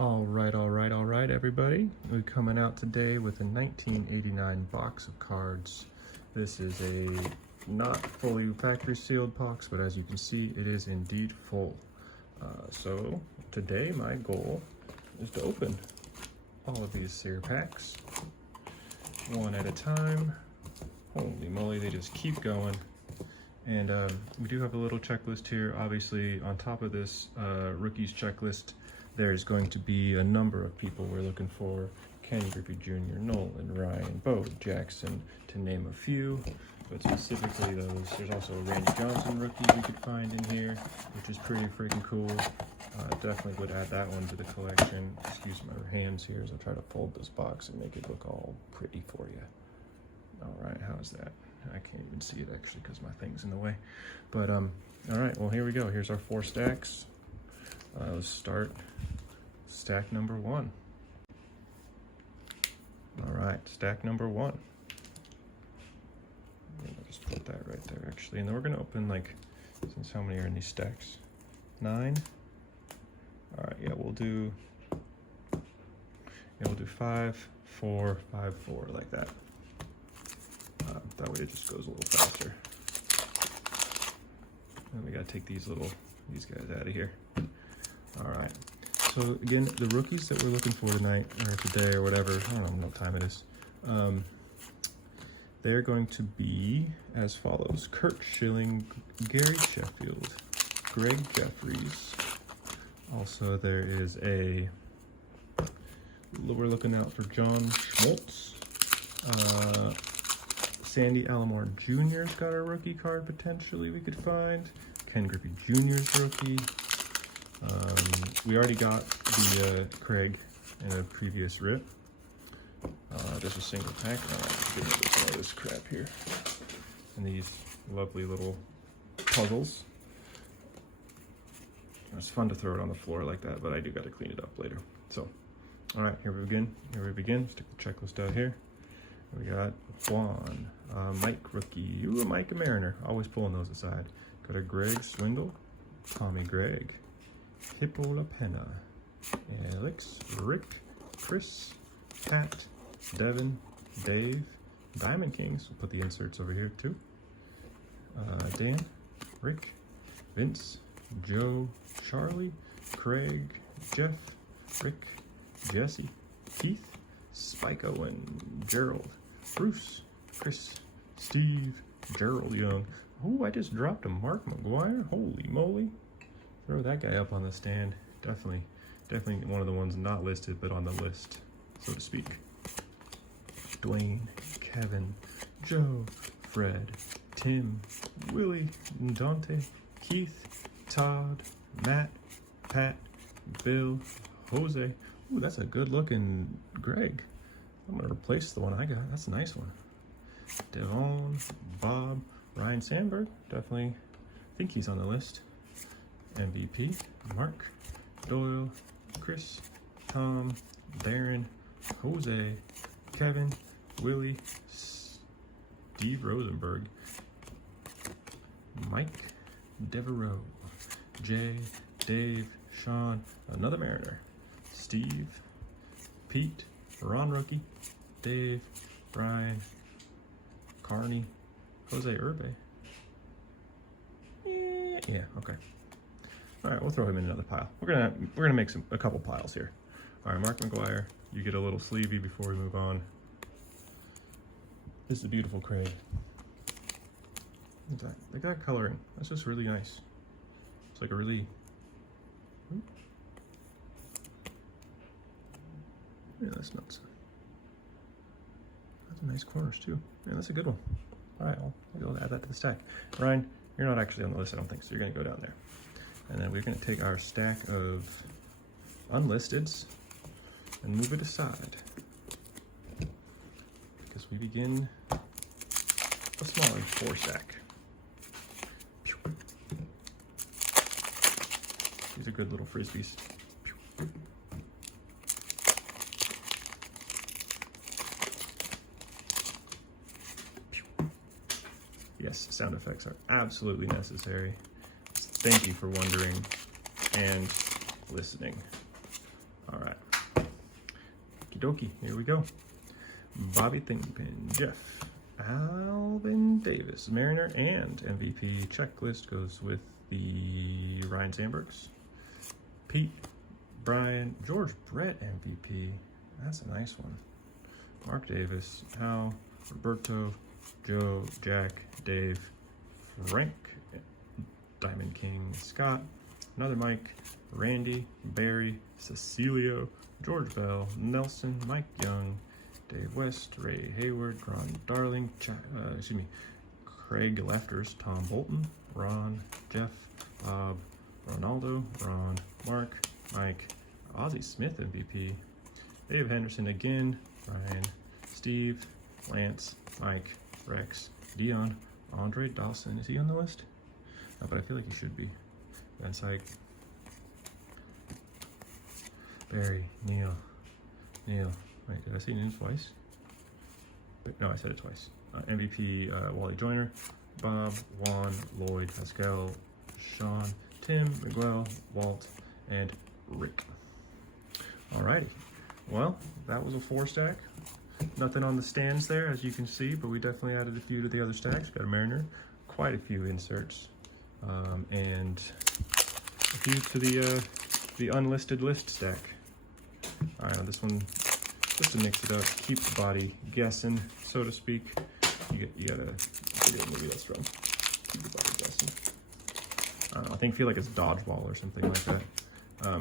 All right, everybody. We're coming out today with a 1989 box of cards. This is a not fully factory sealed box, but as you can see, it is indeed full. So today my goal is to open all of these sear packs one at a time. Holy moly, they just keep going. And we do have a little checklist here. Obviously, on top of this rookies checklist, there's going to be a number of people we're looking for. Ken Griffey Jr., Nolan, Ryan, Bo Jackson, to name a few. But specifically those, there's also a Randy Johnson rookie we could find in here, which is pretty freaking cool. Definitely would add that one to the collection. Excuse my hands here as I try to fold this box and make it look all pretty for you. All right, how's that? I can't even see it actually because my thing's in the way. But all right, well, here we go. Here's our 4 stacks. Let's start stack number 1. All right, stack number 1. I'll just put that right there actually. And then we're gonna open, like, since how many are in these stacks? 9? All right, yeah, we'll do 5, 4, 5, 4, like that. That way it just goes a little faster. And we gotta take these guys out of here. All right. So again, the rookies that we're looking for tonight, or today, or whatever, I don't know what time it is. They're going to be as follows: Kurt Schilling, Gary Sheffield, Greg Jeffries. Also, there is we're looking out for John Schmaltz. Sandy Alomar Jr.'s got a rookie card potentially we could find. Ken Griffey Jr.'s rookie. We already got the Craig in a previous rip. Just a single pack. All right, let's get into some of this crap here. And these lovely little puzzles. It's fun to throw it on the floor like that, but I do got to clean it up later. So, all right, here we begin. Stick the checklist out here. We got Juan, Mike rookie, Mike a Mariner, always pulling those aside. Got a Greg Swindle, Tommy Greg, Hippo La Pena, Alex, Rick, Chris, Pat, Devin, Dave, Diamond Kings, we'll put the inserts over here too. Dan, Rick, Vince, Joe, Charlie, Craig, Jeff, Rick, Jesse, Keith, Spike Owen, Gerald, Bruce, Chris, Steve, Gerald Young. Oh, I just dropped a Mark McGuire. Holy moly. Throw that guy up on the stand. Definitely one of the ones not listed, but on the list, so to speak. Dwayne, Kevin, Joe, Fred, Tim, Willie, Dante, Keith, Todd, Matt, Pat, Bill, Jose. Ooh, that's a good looking Greg. I'm gonna replace the one I got. That's a nice one. Devon, Bob, Ryan Sandberg, definitely think he's on the list. MVP, Mark, Doyle, Chris, Tom, Baron, Jose, Kevin, Willie, Steve Rosenberg, Mike, Devereaux, Jay, Dave, Sean, another Mariner, Steve, Pete, Ron Rookie, Dave, Brian, Carney, Jose Urbe. Yeah, okay. All right, we'll throw him in another pile. We're gonna make a couple piles here. All right, Mark McGuire, you get a little sleevey before we move on. This is a beautiful Craig. Look at that coloring. That's just really nice. It's like a really. Yeah, that's nuts. That's a nice corners too. Yeah, that's a good one. All right, I'll add that to the stack. Ryan, you're not actually on the list, I don't think, so you're gonna go down there. And then we're gonna take our stack of unlisteds and move it aside. Because we begin a smaller 4 stack. These are good little frisbees. Yes, sound effects are absolutely necessary. Thank you for wondering and listening. All right. Okie dokie, here we go. Bobby Thingpin, Jeff, Alvin Davis, Mariner, and MVP checklist goes with the Ryan Sandbergs. Pete, Brian, George Brett MVP. That's a nice one. Mark Davis, Hal, Roberto, Joe, Jack, Dave, Frank, Diamond King, Scott, another Mike, Randy, Barry, Cecilio, George Bell, Nelson, Mike Young, Dave West, Ray Hayward, Ron Darling, Craig Lefters, Tom Bolton, Ron, Jeff, Bob, Ronaldo, Ron, Mark, Mike, Ozzie Smith MVP, Dave Henderson again, Ryan, Steve, Lance, Mike, Rex, Dion, Andre Dawson. Is he on the list? No, but I feel like he should be. Van Syke, Barry, Neil. Wait, did I say Neil twice? But no, I said it twice. MVP, Wally Joyner, Bob, Juan, Lloyd, Pascal, Sean, Tim, Miguel, Walt, and Rick. Alrighty. Well, that was a 4-stack. Nothing on the stands there, as you can see, but we definitely added a few to the other stacks. Got a Mariner, quite a few inserts, and a few to the unlisted list stack. All right, this one, just to mix it up, keep the body guessing, so to speak. You gotta figure out maybe that's from. Keep the body guessing. I don't know, I feel like it's dodgeball or something like that. So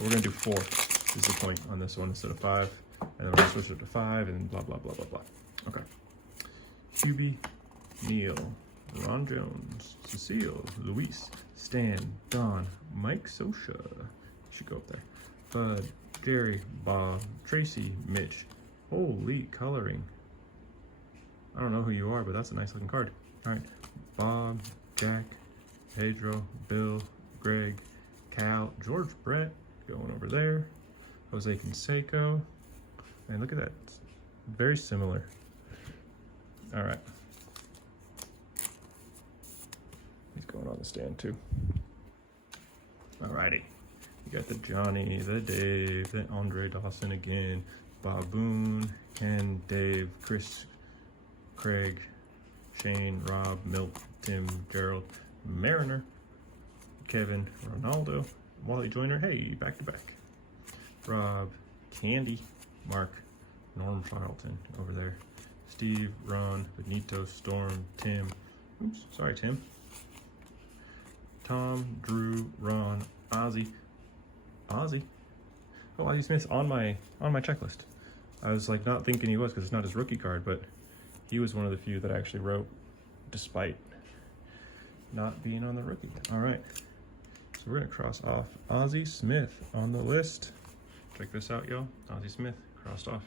we're gonna do 4 is the point on this one instead of 5. And then we're gonna switch it to 5 and blah, blah, blah, blah, blah. Okay. Hubie, Neil, Ron Jones, Cecile, Luis, Stan, Don, Mike Sosha. Should go up there. Bud, Jerry, Bob, Tracy, Mitch. Holy coloring. I don't know who you are, but that's a nice looking card. All right. Bob, Jack, Pedro, Bill, Greg, Cal, George Brett, going over there. Jose Canseco. And look at that. It's very similar. All right. He's going on the stand too. Alrighty. You got the Johnny, the Dave, the Andre Dawson again, Bob Boone, Ken, Dave, Chris, Craig, Shane, Rob, Milt, Tim, Gerald, Mariner, Kevin, Ronaldo, Wally Joyner, hey, back to back. Rob, Candy, Mark, Norm Charlton over there. Steve, Ron, Benito, Storm, Tim. Oops, sorry, Tim. Tom, Drew, Ron, Ozzie. Oh, Ozzie Smith's on my checklist. I was like not thinking he was because it's not his rookie card, but he was one of the few that I actually wrote despite not being on the rookie. All right, so we're gonna cross off Ozzie Smith on the list. Check this out, y'all. Ozzie Smith crossed off.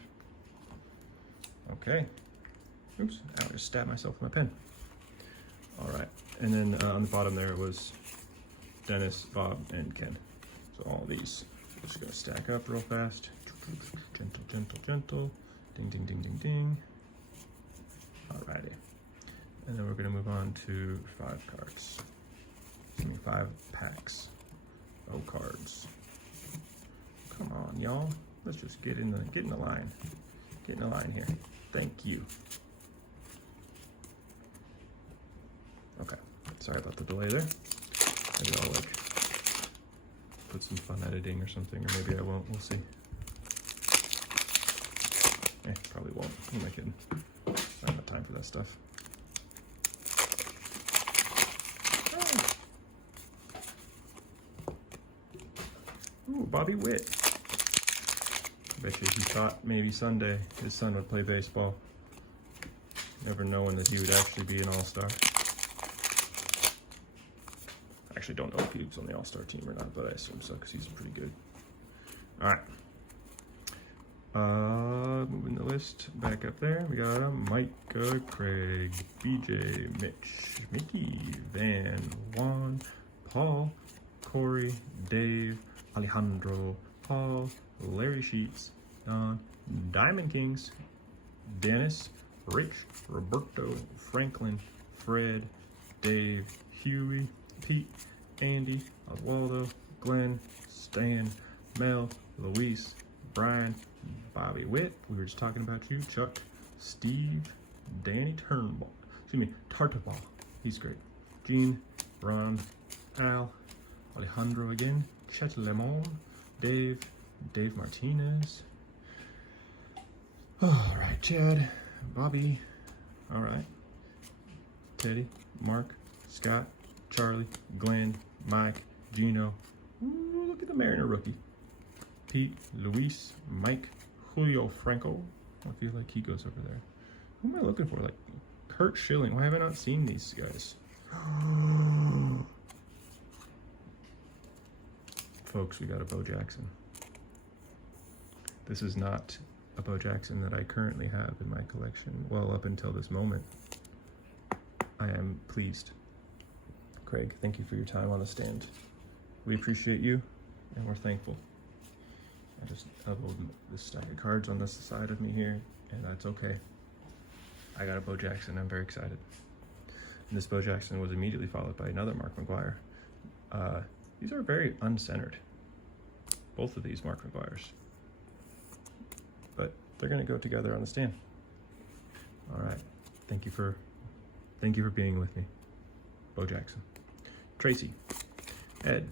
Okay. Oops, I just stabbed myself with my pen. All right, and then on the bottom there was Dennis, Bob, and Ken. So all these, we're just gonna stack up real fast. Gentle, gentle, gentle. Ding, ding, ding, ding, ding. Alrighty. And then we're gonna move on to 5 cards. 5 packs of cards. Come on, y'all. Let's just get in the line. Get in the line here. Thank you. Okay. Sorry about the delay there. Maybe I'll like put some fun editing or something, or maybe I won't. We'll see. Probably won't. Who am I kidding? I don't have time for that stuff. Ooh, Bobby Witt. I bet you he thought maybe Sunday his son would play baseball. Never knowing that he would actually be an all-star. I actually don't know if he was on the all-star team or not, but I assume so because he's pretty good. All right. Moving the list back up there, we got Micah, Craig, BJ, Mitch, Mickey, Van, Juan, Paul, Corey, Dave, Alejandro, Paul, Larry Sheets, Don, Diamond Kings, Dennis, Rich, Roberto, Franklin, Fred, Dave, Huey, Pete, Andy, Oswaldo, Glenn, Stan, Mel, Luis, Brian, Bobby Witt. We were just talking about you. Chuck, Steve, Danny Turnbull. Excuse me, Tartarball. He's great. Gene, Ron, Al, Alejandro again, Chet Lemon, Dave, Dave Martinez. All right, Chad, Bobby. All right, Teddy, Mark, Scott, Charlie, Glenn, Mike, Gino. Ooh, look at the Mariner rookie. Pete, Luis, Mike, Julio Franco. I feel like he goes over there. Who am I looking for? Like Kurt Schilling. Why have I not seen these guys? Folks, we got a Bo Jackson. This is not a Bo Jackson that I currently have in my collection. Well, up until this moment, I am pleased. Craig, thank you for your time on the stand. We appreciate you, and we're thankful. I just elbowed this stack of cards on this side of me here, and that's okay. I got a Bo Jackson. I'm very excited. And this Bo Jackson was immediately followed by another Mark McGwire. These are very uncentered. Both of these Mark McGwires. But they're gonna go together on the stand. All right. Thank you for being with me. Bo Jackson. Tracy, Ed,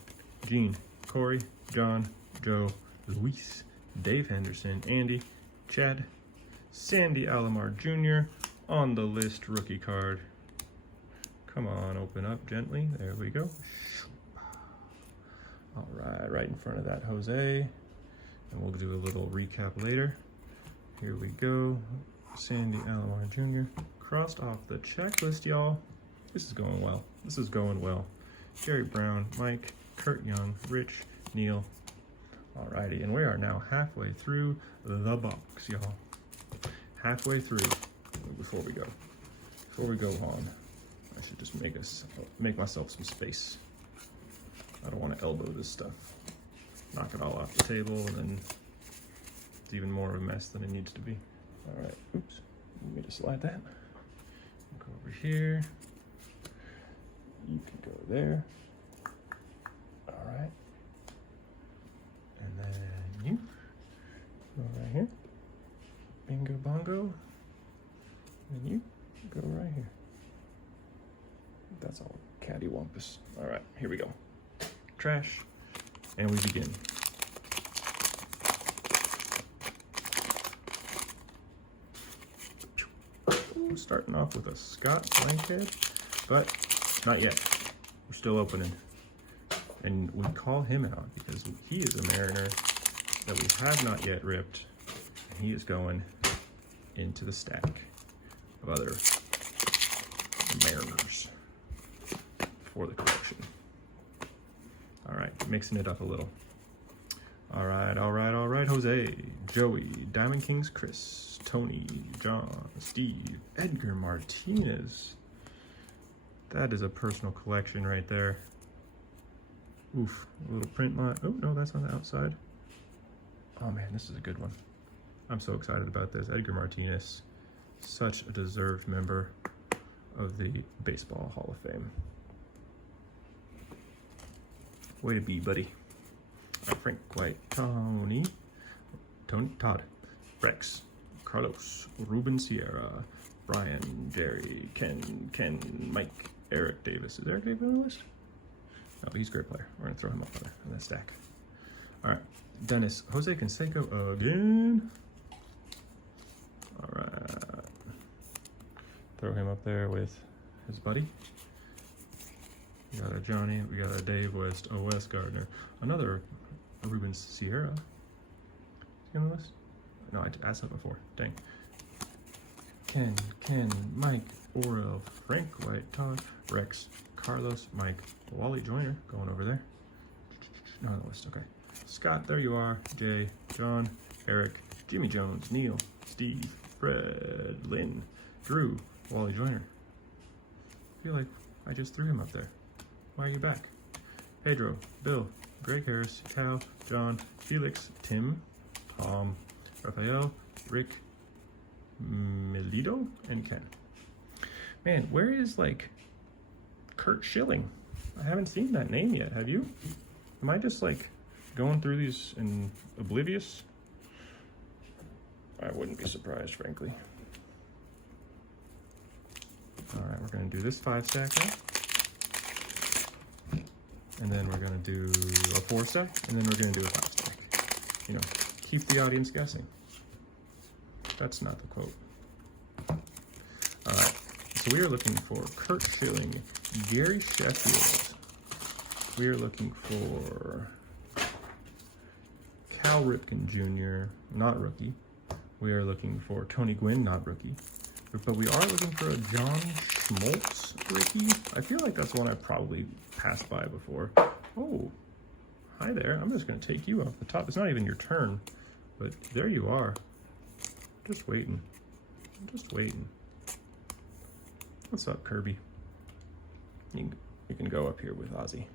Gene, Corey, John, Joe, Luis, Dave Henderson, Andy, Chad, Sandy Alomar Jr. on the list rookie card. Come on, open up gently. There we go. All right in front of that, Jose. And we'll do a little recap later. Here we go. Sandy Alomar Jr. crossed off the checklist, y'all. This is going well. This is going well. Jerry Brown, Mike, Kurt Young, Rich, Neil. Alrighty, and we are now halfway through the box, y'all. Halfway through. Before we go on, I should just make myself some space. I don't want to elbow this stuff. Knock it all off the table, and then it's even more of a mess than it needs to be. All right, oops. Let me just slide that. Go over here. You can go there. All right. And then you go right here. Bingo bongo. And you go right here. That's all cattywampus. All right, here we go. Trash. And we begin. Ooh, starting off with a Scott Blankhead, but not yet. We're still opening. And we call him out because he is a Mariner that we have not yet ripped. And he is going into the stack of other Mariners for the collection. All right, mixing it up a little. All right, Jose, Joey, Diamond Kings, Chris, Tony, John, Steve, Edgar Martinez. That is a personal collection right there. Oof, a little print line. Oh, no, that's on the outside. Oh man, this is a good one. I'm so excited about this. Edgar Martinez, such a deserved member of the Baseball Hall of Fame. Way to be, buddy. Frank White, Todd, Rex, Carlos, Ruben Sierra, Brian, Jerry, Ken, Mike, Eric Davis. Is Eric Davis on the list? No, but he's a great player. We're gonna throw him up on that stack. All right, Dennis, Jose Canseco again. All right, throw him up there with his buddy. We got a Johnny, we got a Dave West, a Wes Gardner, another Ruben Sierra. Is he on the list? No, I asked that before. Dang. Ken, Mike, Orel, Frank White, Todd, Rex, Carlos, Mike, Wally Joyner, going over there. No, on the list, okay. Scott, there you are. Jay, John, Eric, Jimmy Jones, Neil, Steve, Fred, Lynn, Drew, Wally Joyner. I feel like I just threw him up there. Why are you back? Pedro, Bill, Greg Harris, Cal, John, Felix, Tim, Tom, Rafael, Rick, Melito, and Ken. Man, where is like Kurt Schilling? I haven't seen that name yet. Have you? Am I just like going through these in oblivious? I wouldn't be surprised, frankly. All right, we're gonna do this 5-stack now. And then we're gonna do a 4-stack, and then we're gonna do a 5-stack. You know, keep the audience guessing. That's not the quote. All right, so we are looking for Kurt Schilling, Gary Sheffield. We are looking for Cal Ripken Jr., not rookie. We are looking for Tony Gwynn, not rookie. But we are looking for a John Schmaltz rookie. I feel like that's one I probably passed by before. Oh, hi there. I'm just going to take you off the top. It's not even your turn, but there you are. Just waiting. Just waiting. What's up, Kirby? You can go up here with Ozzy.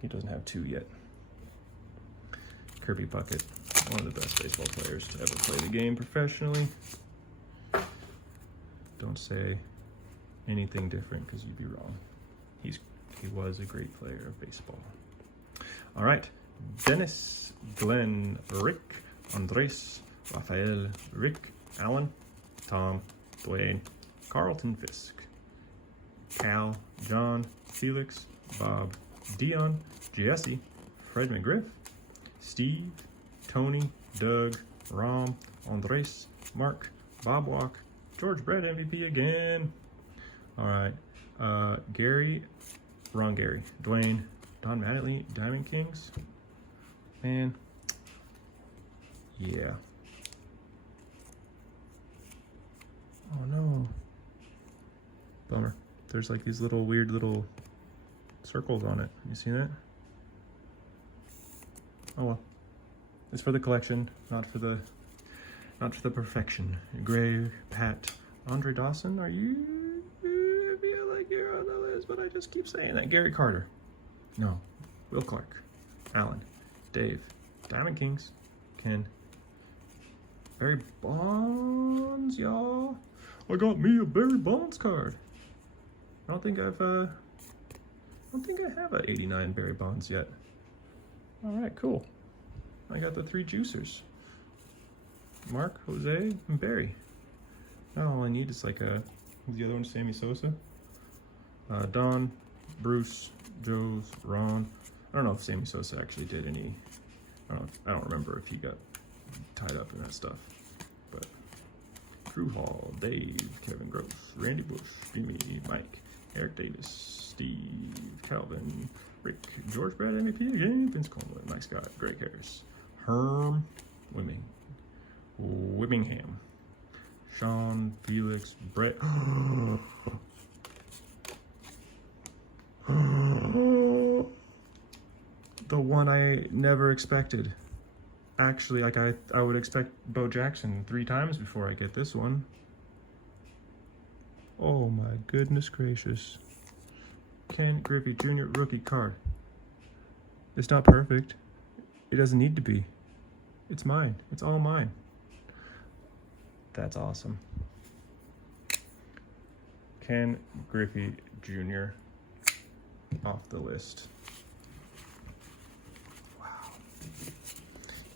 He doesn't have 2 yet. Kirby Puckett, one of the best baseball players to ever play the game professionally. Don't say anything different because you'd be wrong. He was a great player of baseball. All right, Dennis, Glenn, Rick, Andres, Rafael, Rick, Alan, Tom, Dwayne, Carlton Fisk, Cal, John, Felix, Bob, Dion, Jesse, Fred McGriff, Steve, Tony, Doug, Rom, Andres, Mark, Bob Walk, George Brett MVP again. All right, Gary, wrong Gary, Dwayne, Don Mattingly, Diamond Kings. Man, yeah. Oh no. Bummer. There's like these little weird little circles on it. You see that? Oh well. It's for the collection, not for the perfection. Gray, Pat, Andre Dawson, are you? I feel like you're on the list, but I just keep saying that. Gary Carter. No. Will Clark. Alan. Dave. Diamond Kings. Ken. Barry Bonds, y'all. I got me a Barry Bonds card. I don't think I have a 89 Barry Bonds yet. All right, cool. I got the 3 juicers. Mark, Jose, and Barry. Now all I need is like who's the other one? Sammy Sosa. Don, Bruce, Joe's, Ron. I don't know if Sammy Sosa actually did any. I don't remember if he got tied up in that stuff. But Drew Hall, Dave, Kevin Gross, Randy Bush, Jimmy, Mike, Eric Davis, Steve, Calvin, Rick, George Brett MVP again, Vince Coleman, Mike Scott, Greg Harris, Herm Whitmingham, Sean, Felix, Brett. The one I never expected. Actually, like I would expect Bo Jackson 3 times before I get this one. Oh my goodness gracious. Ken Griffey Jr. rookie card. It's not perfect. It doesn't need to be. It's mine. It's all mine. That's awesome. Ken Griffey Jr. off the list. Wow.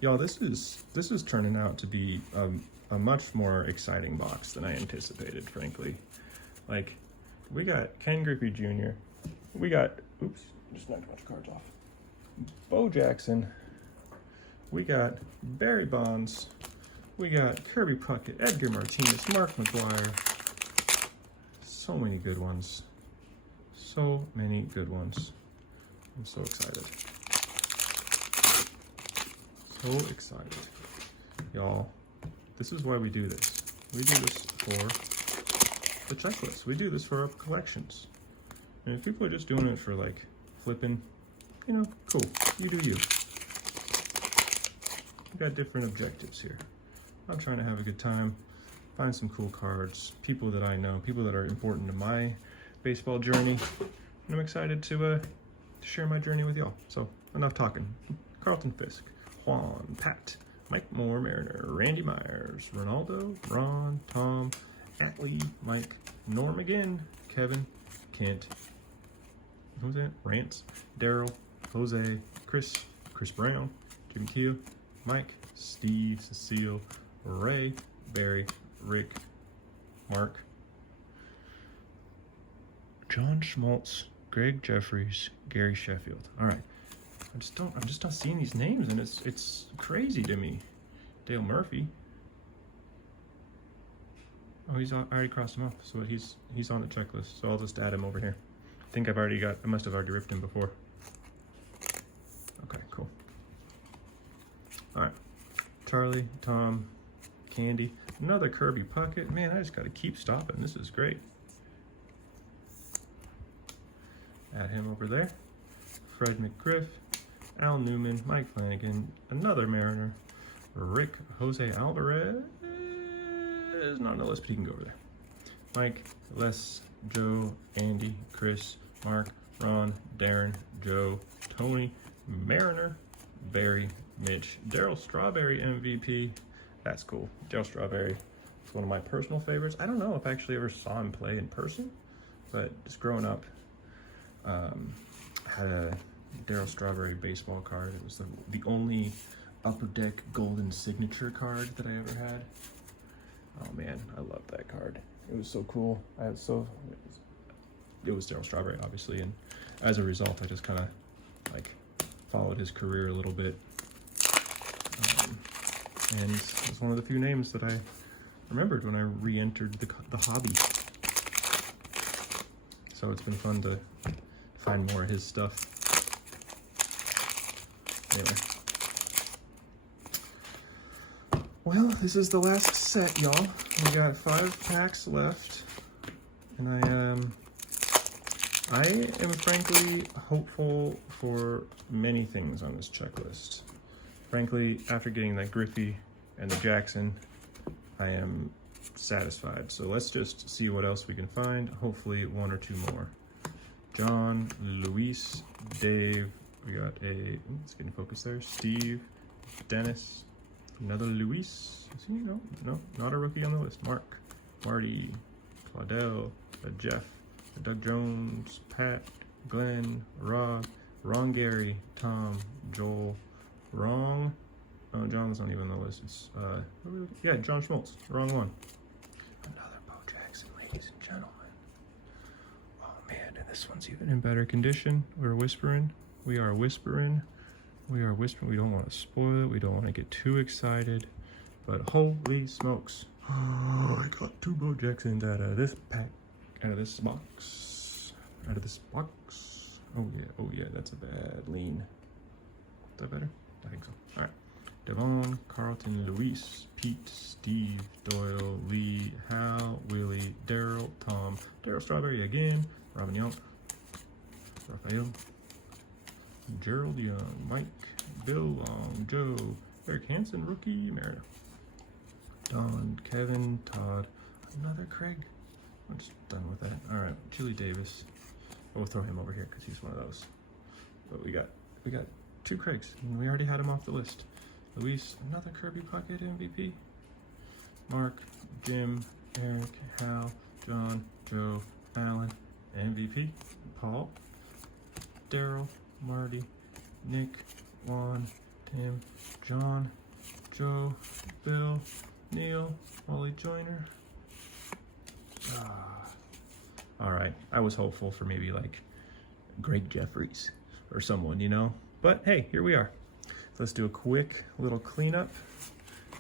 Y'all, this is turning out to be a much more exciting box than I anticipated, frankly. Like, we got Ken Griffey Jr. We got, oops, just knocked a bunch of cards off. Bo Jackson. We got Barry Bonds. We got Kirby Puckett, Edgar Martinez, Mark McGuire. So many good ones. So many good ones. I'm so excited. So excited. Y'all, this is why we do this. We do this for the checklist. We do this for our collections. And if people are just doing it for like flipping, you know, cool. You do you. We got different objectives here. I'm trying to have a good time, find some cool cards, people that I know, people that are important to my baseball journey. And I'm excited to share my journey with y'all. So enough talking. Carlton Fisk, Juan, Pat, Mike Moore, Mariner, Randy Myers, Ronaldo, Ron, Tom, Atlee, Mike, Norm again, Kevin, Kent, who's that? Rance, Daryl, Jose, Chris Brown, Jimmy Keel, Mike, Steve, Cecile, Ray, Barry, Rick, Mark, John Schmaltz, Greg Jeffries, Gary Sheffield. All right, I'm just not seeing these names, and it's crazy to me. Dale Murphy. Oh, I already crossed him off, so he's on the checklist. So I'll just add him over here. I think I must have already ripped him before. Okay, cool. All right, Charlie, Tom, Candy, another Kirby Puckett. Man, I just got to keep stopping. This is great. Add him over there. Fred McGriff, Al Newman, Mike Flanagan, another Mariner, Rick Jose Alvarez is not on the list, but he can go over there. Mike, Les, Joe, Andy, Chris, Mark, Ron, Darren, Joe, Tony, Mariner, Barry, Mitch, Daryl Strawberry MVP. That's cool. Daryl Strawberry is one of my personal favorites. I don't know if I actually ever saw him play in person, but just growing up, had a Daryl Strawberry baseball card. It was the only Upper Deck golden signature card that I ever had. Oh man, I loved that card. It was so cool. It was Daryl Strawberry, obviously, and as a result, I just kind of like followed his career a little bit. And it's one of the few names that I remembered when I re-entered the hobby. So it's been fun to find more of his stuff. Anyway. Well, this is the last set, y'all. We got 5 packs left. And I am frankly hopeful for many things on this checklist. Frankly, after getting that Griffey and the Jackson, I am satisfied. So let's just see what else we can find. Hopefully 1 or 2 more. John, Luis, Dave, we got let's get in focus there. Steve, Dennis, another Luis. Is he? No, not a rookie on the list. Mark, Marty, Claudel, Jeff, Doug Jones, Pat, Glenn, Rob, Ron Gary, Tom, Joel, wrong. Oh, John's not even on the list. It's, yeah, John Schmaltz. Wrong one. Another Bo Jackson, ladies and gentlemen. Oh, man, and this one's even in better condition. We're whispering. We are whispering. We are whispering. We don't want to spoil it. We don't want to get too excited. But holy smokes. Oh, I got 2 Bo Jacksons out of this pack. Out of this box. Out of this box. Oh, yeah, that's a bad lean. Is that better? I think so. All right. Devon, Carlton, Luis, Pete, Steve, Doyle, Lee, Hal, Willie, Daryl, Tom, Daryl Strawberry again, Robin Young, Raphael, Gerald Young, Mike, Bill Long, Joe, Eric Hansen, rookie, Mariner, Don, Kevin, Todd, another Craig. I'm just done with that. All right, Chili Davis. We'll throw him over here because he's one of those. But we got 2 Craigs, and we already had him off the list. Luis, another Kirby Puckett MVP. Mark, Jim, Eric, Hal, John, Joe, Alan, MVP. Paul, Daryl, Marty, Nick, Juan, Tim, John, Joe, Bill, Neil, Wally Joyner. All right, I was hopeful for maybe like Greg Jeffries or someone, you know? But hey, here we are. Let's do a quick little cleanup,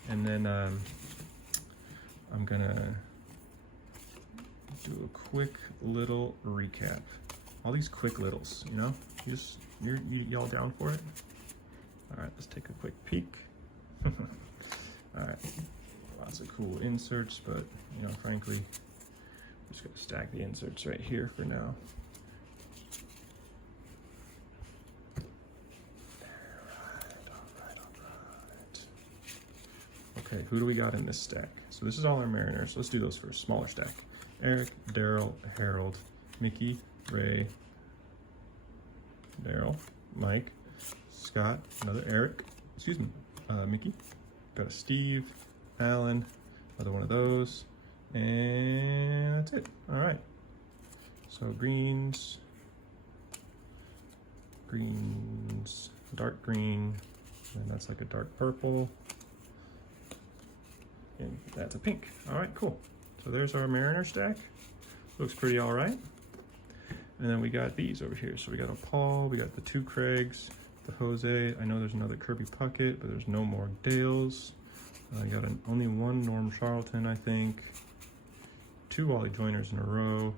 and then I'm gonna do a quick little recap. All these quick littles, you know? Y'all down for it? All right, let's take a quick peek. All right, lots of cool inserts, but you know, frankly, I'm just gonna stack the inserts right here for now. Okay, who do we got in this stack? So this is all our Mariners. Let's do those first. Smaller stack. Eric, Daryl, Harold, Mickey, Ray, Daryl, Mike, Scott, another Eric, excuse me, Mickey. Got a Steve, Alan, another one of those, and that's it. All right. So greens, dark green, and that's like a dark purple, and that's a pink. All right, cool. So there's our Mariner stack. Looks pretty all right. And then we got these over here. So we got a Paul, we got the 2 Craigs, the Jose. I know there's another Kirby Puckett, but there's no more Dales. I got only 1 Norm Charlton, I think. 2 Wally Joiners in a row.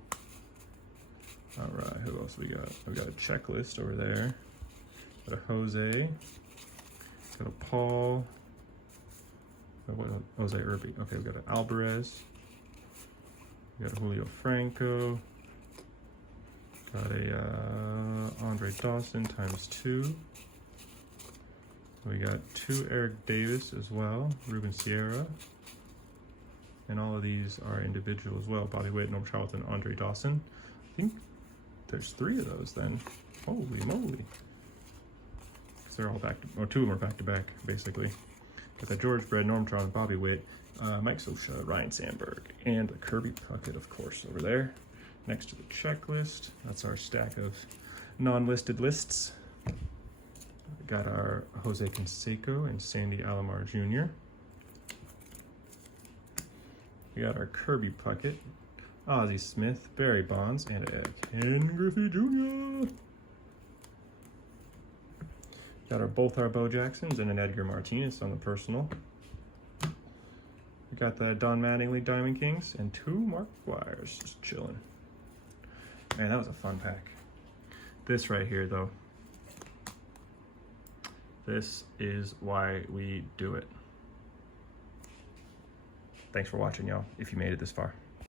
All right, who else we got? We got a checklist over there. Got a Jose. Got a Paul. What, Jose Irby. Okay, we got an Alvarez. We got a Julio Franco. Got a Andre Dawson ×2. We got 2 Eric Davis as well, Ruben Sierra. And all of these are individual as well. Bobby Witt, Norm Charlton, Andre Dawson. I think there's 3 of those then. Holy moly. Because they're all back to, or 2 of them are back to back, basically. Got that George Brett, Norm Charlton, Bobby Witt, Mike Scioscia, Ryan Sandberg, and a Kirby Puckett, of course, over there. Next to the checklist, that's our stack of non-listed lists. We got our Jose Canseco and Sandy Alomar Jr. We got our Kirby Puckett, Ozzie Smith, Barry Bonds, and a Ken Griffey Jr. Got both our Bo Jacksons and an Edgar Martinez on the personal. We got the Don Mattingly Diamond Kings and 2 Mark McGwire's just chilling. Man, that was a fun pack. This right here, though, this is why we do it. Thanks for watching, y'all, if you made it this far.